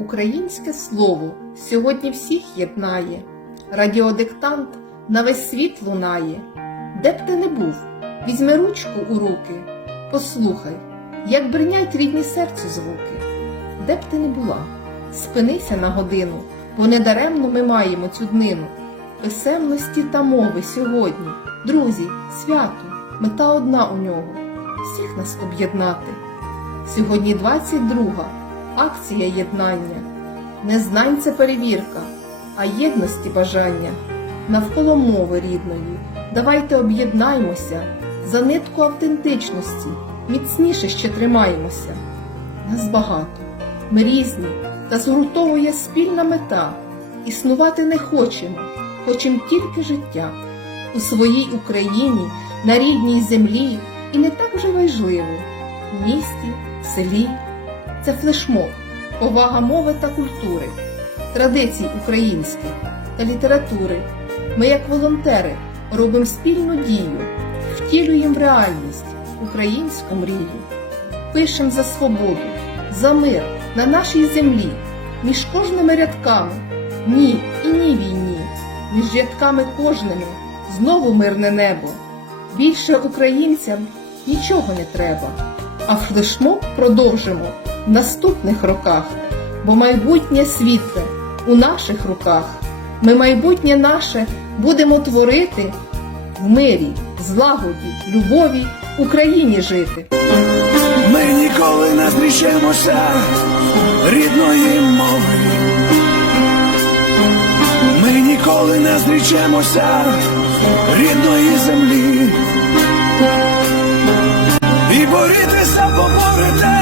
Українське слово сьогодні всіх єднає, радіодиктант на весь світ лунає. Де б ти не був, візьми ручку у руки, послухай, як бринять рідні серцю звуки. Де б ти не була, спинися на годину, бо недаремно ми маємо цю днину. Писемності та мови сьогодні, друзі, свято, мета одна у нього всіх нас об'єднати. Сьогодні 22 акція єднання. Не знань це перевірка, а єдності бажання. Навколо мови рідної. Давайте об'єднаймося за нитку автентичності, міцніше ще тримаємося. Нас багато, ми різні, та згуртовує спільна мета. Існувати не хочемо, хочемо тільки життя. У своїй Україні, на рідній землі, і не так вже важливо в місті, в селі. Це флешмоб, повага мови та культури, традицій українських та літератури. Ми, як волонтери, робимо спільну дію, втілюємо реальність українську мрію, пишемо за свободу, за мир на нашій землі, між кожними рядками, ні і ні війні, між рядками кожними знову мирне небо. Більше українцям нічого не треба, а флешмоб продовжимо в наступних роках, бо майбутнє світле у наших руках. Ми майбутнє наше будемо творити в мирі, злагоді, любові Україні жити. Ми ніколи не зрічемося рідної мови. Ми ніколи не зрічемося рідної землі. І борітися поборете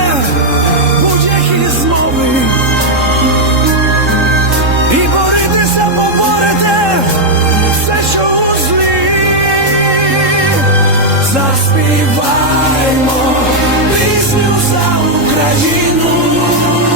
Заспіваймо пісню за Україну, за